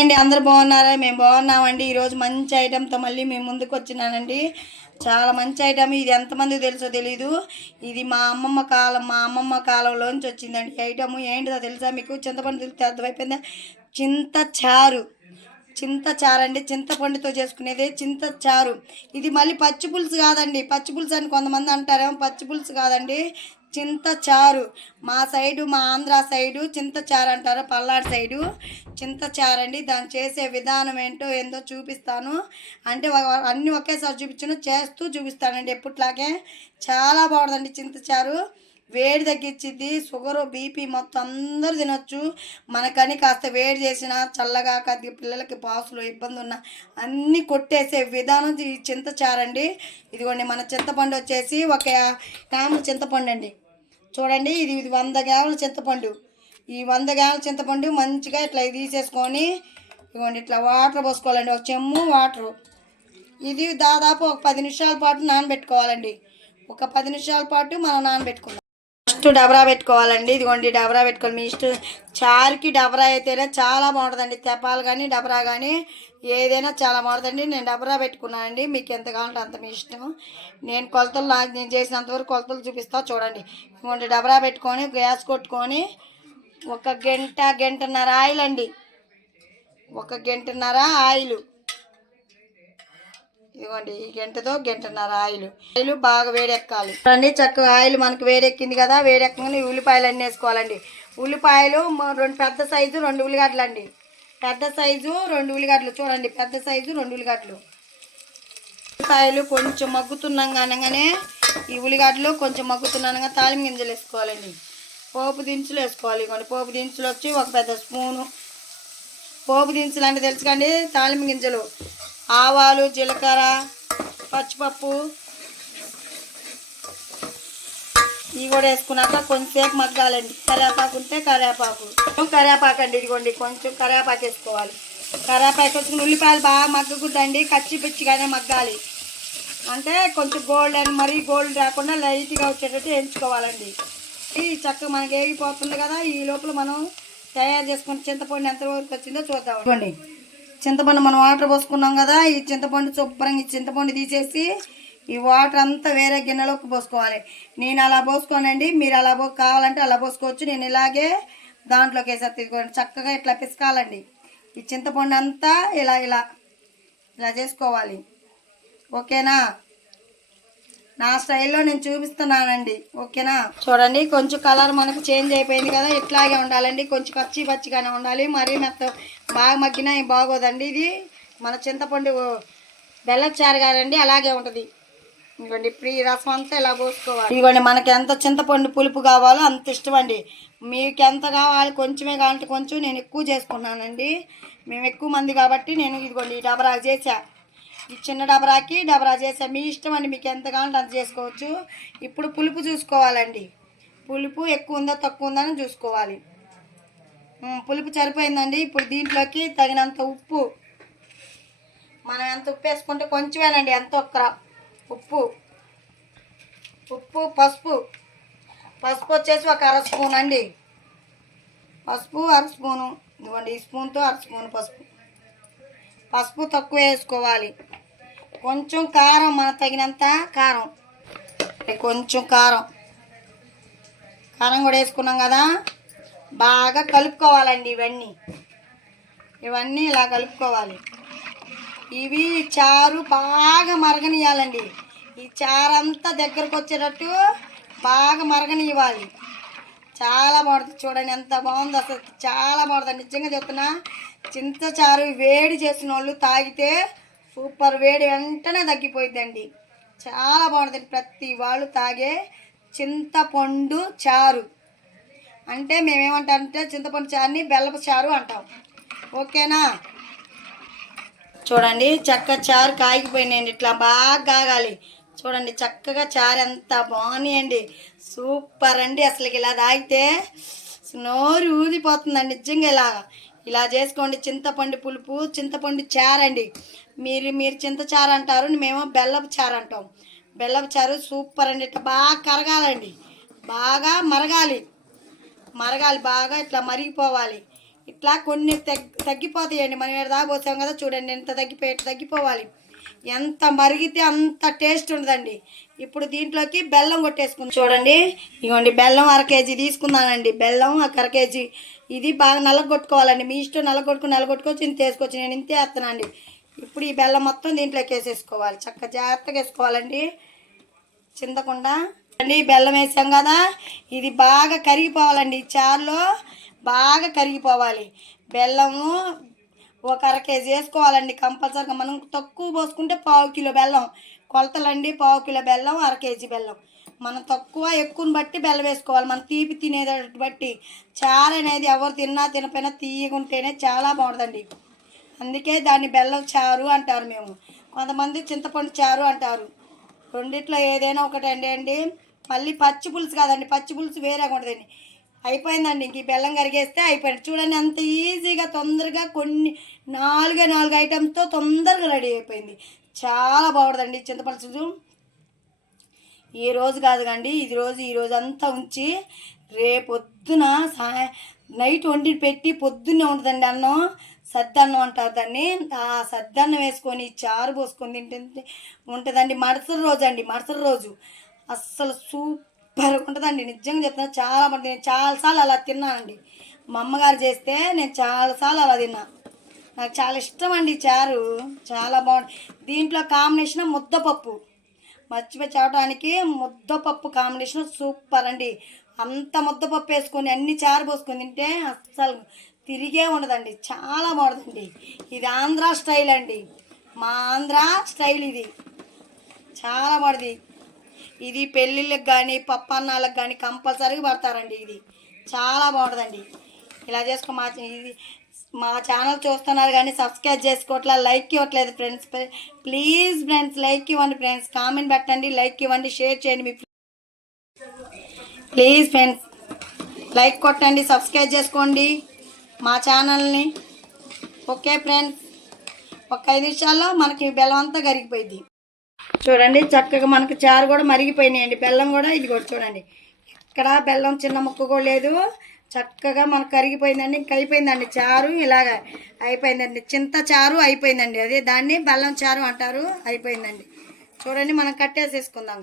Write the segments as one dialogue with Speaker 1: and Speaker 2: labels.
Speaker 1: అండి అందరు బాగున్నారా? మేము బాగున్నామండి. ఈరోజు మంచి ఐటెంతో మళ్ళీ మేము ముందుకు వచ్చినానండి. చాలా మంచి ఐటమ్ ఇది ఎంతమంది తెలుసో తెలీదు. ఇది మా అమ్మమ్మ కాలం మా అమ్మమ్మ కాలంలోంచి వచ్చిందండి ఐటమ్ ఏంటిదో తెలుసా మీకు? చింతపండు తెలిస్తే అర్థమైపోయిందా? చింత చారు. చింత చారు అండి. చింతపండుతో చేసుకునేది చింత చారు. ఇది మళ్ళీ పచ్చి పులుసు కాదండి. పచ్చి పులుసు అని కొంతమంది అంటారేమో పచ్చి పులుసు కాదండి. చింతచారు. మా సైడు మా ఆంధ్ర సైడు చింతచారు అంటారు పల్నాడు సైడు చింతచారు అండి. దాన్ని చేసే విధానం ఏంటో ఏందో చూపిస్తాను. అంటే అన్నీ ఒకేసారి చూపించను చేస్తూ చూపిస్తానండి ఎప్పట్లాగే. చాలా బాగుంటుందండి చింతచారు. వేడి తగ్గించింది షుగరు బీపీ మొత్తం అందరూ తినొచ్చు. మనకని కాస్త వేడి చేసిన చల్లగా కొద్దిగా పిల్లలకి పాసులు ఇబ్బంది ఉన్నా అన్నీ కొట్టేసే విధానం ఈ చింత చారండి. ఇదిగోండి మన చింతపండు వచ్చేసి ఒక గ్రాముల చింతపండు అండి. చూడండి ఇది ఇది వంద గ్రాముల చింతపండు. ఈ వంద గ్రాముల చింతపండు మంచిగా ఇట్లా తీసేసుకొని ఇదిగోండి ఇట్లా వాటర్ పోసుకోవాలండి. ఒక చెమ్ము వాటరు. ఇది దాదాపు ఒక పది నిమిషాల పాటు నానబెట్టుకోవాలండి. ఒక పది నిమిషాల పాటు మనం నానబెట్టుకుందాం. ఫస్ట్ డబరా పెట్టుకోవాలండి. ఇదిగోండి డబరా పెట్టుకోవాలి మీ ఇష్టం చారుకి డబరా అయితేనే చాలా బాగుంటుందండి. తెపాలు కానీ డబరా కానీ ఏదైనా చాలా బాగుంటుందండి. నేను డబరా పెట్టుకున్నానండి. మీకు ఎంత కావాలంటే అంత మీ ఇష్టం. నేను కొలతలు నాకు నేను చేసినంతవరకు కొలతలు చూపిస్తా చూడండి. ఇదిగోండి డబరా పెట్టుకొని గ్యాస్ కొట్టుకొని ఒక గంట గంటన్నర ఆయిల్ అండి ఒక గంటన్నర ఆయిల్. ఇదిగోండి ఈ గంటతో గంటన్నర ఆయిల్. ఆయిల్ బాగా వేడెక్కాలి. చూడండి చక్కగా ఆయిల్ మనకు వేడెక్కింది కదా వేడెక్కగానే ఉల్లిపాయలు అన్నీ వేసుకోవాలండి. ఉల్లిపాయలు రెండు పెద్ద సైజు రెండు ఉల్లిగడ్డలు అండి పెద్ద సైజు రెండు ఉల్లిగడ్డలు. చూడండి పెద్ద సైజు రెండు ఉల్లిగడ్డలు. ఉల్లిపాయలు కొంచెం మగ్గుతున్నాగా అనగానే ఈ ఉల్లిగడ్డలు కొంచెం మగ్గుతున్నానగా తాలిం గింజలు వేసుకోవాలండి. పోపు దినుసులు వేసుకోవాలి. ఇవ్వండి పోపు దినుసులు వచ్చి ఒక పెద్ద స్పూను. పోపు దినుసులు అంటే తెలుసుకోండి తాలిం గింజలు. ఆవాలు జీలకర్ర పచ్చిపప్పు. ఇవి కూడా వేసుకున్నాక కొంచెంసేపు మగ్గాలండి. కరివేపాకు ఉంటే కరివేపాకు. కరేపాకు అండి ఇదిగోండి కొంచెం కరివేపాకు వేసుకోవాలి. కరేపాకు వేసుకుని ఉల్లిపాయలు బాగా మగ్గకూడదండి కచ్చి పిచ్చిగానే మగ్గాలి. అంటే కొంచెం గోల్డ్ అని మరీ గోల్డ్ రాకుండా లైట్గా వచ్చేటట్టు వేయించుకోవాలండి. ఈ చక్కగా మనకి ఏగిపోతుంది కదా ఈ లోపల మనం తయారు చేసుకుని చింతపండు ఎంతవరకు వచ్చిందో చూద్దాం ఇదిగోండి. చింతపండు మనం వాటర్ పోసుకున్నాం కదా ఈ చింతపండు శుభ్రంగా ఈ చింతపండు తీసేసి ఈ వాటర్ అంతా వేరే గిన్నెలోకి పోసుకోవాలి. నేను అలా పోసుకోనండి మీరు అలా పో కావాలంటే అలా పోసుకోవచ్చు. నేను ఇలాగే దాంట్లోకి వేసేది తీసుకోండి చక్కగా ఇట్లా పిసకాలండి. ఈ చింతపండు అంతా ఇలా ఇలా ఇలా చేసుకోవాలి. ఓకేనా? నా స్టైల్లో నేను చూపిస్తున్నానండి ఓకేనా? చూడండి కొంచెం కలర్ మనకు చేంజ్ అయిపోయింది కదా ఇట్లాగే ఉండాలండి. కొంచెం పచ్చి పచ్చిగానే ఉండాలి. మరీ మెత్త బాగా మగ్గినా బాగోదండి ఇది. మన చింతపండు బెల్లచారు గారండి అలాగే ఉంటుంది. ఇదిగోండి ఇప్పుడు ఈ రసం అంతా ఇలా పోసుకోవాలి. ఇదిగోండి మనకి ఎంత చింతపండు పులుపు కావాలో అంత ఇష్టం అండి. మీకు ఎంత కావాలి కొంచెమే కావాలంటే కొంచెం నేను ఎక్కువ చేసుకున్నానండి మేము ఎక్కువ మంది కాబట్టి నేను ఇదిగోండి ఈ డబరా చేసా. ఈ చిన్న డబరాకి డబరా చేసా మీ ఇష్టం అండి మీకు ఎంత కావాలంటే అంత చేసుకోవచ్చు. ఇప్పుడు పులుపు చూసుకోవాలండి. పులుపు ఎక్కువ ఉందా తక్కువ ఉందా అని చూసుకోవాలి. పులుపు సరిపోయిందండి. ఇప్పుడు దీంట్లోకి తగినంత ఉప్పు. మనం ఎంత ఉప్పు వేసుకుంటే కొంచెమేనండి ఎంత ఒక్కర. ఉప్పు. ఉప్పు పసుపు. పసుపు వచ్చేసి ఒక అర స్పూన్ అండి. పసుపు అర స్పూను. ఇదిగోండి ఈ స్పూన్తో అర స్పూన్ పసుపు. పసుపు తక్కువ వేసుకోవాలి. కొంచెం కారం మన తగినంత కారం. కొంచెం కారం. కారం కూడా వేసుకున్నాం కదా. బాగా కలుపుకోవాలండి ఇవన్నీ. ఇవన్నీ ఇలా కలుపుకోవాలి. ఇవి చారు బాగా మరగనియాలండి ఈ చారు అంతా దగ్గరకు వచ్చేటట్టు బాగా మరగనివ్వాలి చాలా బాగుంటుంది చూడండి ఎంత బాగుందో అసలు. చాలా బాగుంటుంది. నిజంగా చెప్తున్నా చింత చారు వేడి చేసిన వాళ్ళు తాగితే సూపర్ వేడి వెంటనే తగ్గిపోయిందండి చాలా బాగుంటుంది. ప్రతి వాళ్ళు తాగే చింతపండు చారు. అంటే మేమేమంటామంటే చింతపండు చారుని బెల్లపు చారు అంటాం. ఓకేనా? చూడండి చక్క చారు కాగిపోయినాయండి. ఇట్లా బాగా కాగాలి. చూడండి చక్కగా చారు ఎంత బాగున్నాయండి. సూపర్ అండి. అసలు ఇలా తాగితే నోరు ఊదిపోతుందండి నిజంగా ఇలాగా ఇలా చేసుకోండి. చింతపండు పులుపు చింతపండు చారండి. మీరు మీరు చింతచారు అంటారు మేము బెల్లపు చారు అంటాం. బెల్లపు చారు సూపర్ అండి. ఇట్లా బాగా కరగాలండి. బాగా మరగాలి. మరగాలి బాగా ఇట్లా మరిగిపోవాలి. ఇట్లా కొన్ని తగ్గి తగ్గిపోతాయండి. మనం ఏడు దాకా కదా చూడండి ఎంత తగ్గిపోయి తగ్గిపోవాలి. ఎంత మరిగితే అంత టేస్ట్ ఉండదండి. ఇప్పుడు దీంట్లోకి బెల్లం కొట్టేసుకుందాం. చూడండి ఇగోండి బెల్లం అర కేజీ తీసుకున్నానండి. బెల్లం ఒక అర కేజీ. ఇది బాగా నలగొట్టుకోవాలండి. మీ ఇష్టం నలగొట్టుకుని నలగొట్టుకోవచ్చు ఇంత వేసుకోవచ్చు నేను ఇంతే వేస్తానండి. ఇప్పుడు ఈ బెల్లం మొత్తం దీంట్లోకి వేసేసుకోవాలి. చక్కగా జాగ్రత్తగా వేసుకోవాలండి. చిందకుండా అండి బెల్లం వేసాం కదా. ఇది బాగా కరిగిపోవాలండి. ఈ చారులో బాగా కరిగిపోవాలి. బెల్లము ఒక అర కేజీ వేసుకోవాలండి. కంపల్సరీగా మనం తక్కువ పోసుకుంటే పావు కిలో బెల్లం. కొలతలండి పావు కిలో బెల్లం అర కేజీ బెల్లం. మనం తక్కువ ఎక్కువని బట్టి బెల్లం వేసుకోవాలి. మనం తీపి తినేదాన్ని బట్టి. చారు అనేది ఎవరు తిన్నా తినపోయినా తీయకుంటేనే చాలా బాగుంటుందండి. అందుకే దాన్ని బెల్లం చారు అంటారు మేము. కొంతమంది చింతపండు చారు అంటారు. రెండిట్లో ఏదైనా ఒకటి అండి. అండి మళ్ళీ పచ్చి పులుసు కాదండి. పచ్చి పులుసు వేరేగా ఉండదండి అయిపోయిందండి. ఇంక బెల్లం కరిగేస్తే అయిపోయింది. చూడండి అంత ఈజీగా తొందరగా కొన్ని నాలుగే నాలుగు ఐటమ్స్తో తొందరగా రెడీ అయిపోయింది. చాలా బాగుంటుందండి చింతపలుసు ఈ రోజు కాదు కండి ఇది రోజు ఈ రోజు అంతా ఉంచి రేపొద్దున సాయ నైట్ వండి పెట్టి పొద్దున్నే ఉంటుందండి అన్నం. సద్దన్నం అంటారు దాన్ని. ఆ సద్దన్నం వేసుకొని చారు పోసుకొని తింటే ఉంటుందండి. మరుసటి రోజు అండి మరుసటి రోజు. అస్సలు సూపర్ ఉంటుందండి. నిజంగా చెప్తున్నా చాలా మంది నేను చాలాసార్లు అలా తిన్నానండి. మా అమ్మగారు చేస్తే నేను చాలాసార్లు అలా తిన్నా. నాకు చాలా ఇష్టం అండి ఈ చారు. చాలా బాగుంది. దీంట్లో కాంబినేషన్ ముద్దపప్పు. మర్చిపోయి చావటానికి ముద్దపప్పు కాంబినేషన్ సూపర్ అండి. అంత ముద్దపప్పు వేసుకొని అన్ని చారు పోసుకొని తింటే అస్సలు తిరిగే ఉండదండి. చాలా బాగుంటుందండి ఇది ఆంధ్ర స్టైల్ అండి. మా ఆంధ్ర స్టైల్ ఇది. చాలా బాగుంది. ఇది పెళ్ళిళ్ళకి కానీ పప్పన్నాలకు కానీ కంపల్సరీగా పడతారండి ఇది. చాలా బాగుంటుందండి. ఇలా చేసుకో మా ఇది మా ఛానల్ చూస్తున్నారు కానీ సబ్స్క్రైబ్ చేసుకోవట్లే లైక్ ఇవ్వట్లేదు ఫ్రెండ్స్. ప్లీజ్ ఫ్రెండ్స్ లైక్ ఇవ్వండి ఫ్రెండ్స్. కామెంట్ పెట్టండి లైక్ ఇవ్వండి షేర్ చేయండి మీ ప్లీజ్ ఫ్రెండ్స్ లైక్ కొట్టండి సబ్స్క్రైబ్ చేసుకోండి. మా ఛానల్ని. Okay friends. ఒక ఐదు నిమిషాల్లో మనకి బెల్లం అంతా కరిగిపోయింది. చూడండి చక్కగా మనకి చారు కూడా మరిగిపోయినాయండి. బెల్లం కూడా ఇది కూడా చూడండి. ఇక్కడ బెల్లం చిన్న ముక్క కూడా లేదు. చక్కగా మనకు కరిగిపోయిందండి. ఇంక అయిపోయిందండి చారు. ఇలాగ అయిపోయిందండి. చింత చారు అయిపోయిందండి. అదే దాన్ని బెల్లం చారు అంటారు. అయిపోయిందండి. చూడండి మనం కట్టేసేసుకుందాం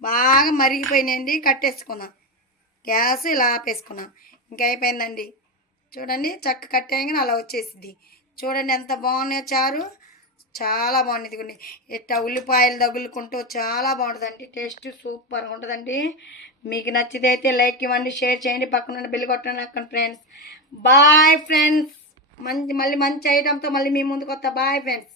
Speaker 1: బాగా మరిగిపోయినాయండి. కట్టేసుకుందాం. గ్యాస్ ఇలా ఆపేసుకున్నాం. ఇంకా అయిపోయిందండి. చూడండి చక్క కట్టేయగానే అలా వచ్చేసింది. చూడండి ఎంత బాగున్నాయో చారు. చాలా బాగుంది ఇదిగోండి. ఇట్లా ఉల్లిపాయలు తగులుకుంటూ చాలా బాగుంటుందండి. టేస్ట్ సూపర్గా ఉంటుందండి. మీకు నచ్చితే అయితే లైక్ ఇవ్వండి షేర్ చేయండి. పక్కన బిల్లు కొట్టండి అక్కడ ఫ్రెండ్స్. Bye friends. మంచి మళ్ళీ మంచి ఐటమ్తో మళ్ళీ మీ ముందుకు వస్తా బాయ్ ఫ్రెండ్స్.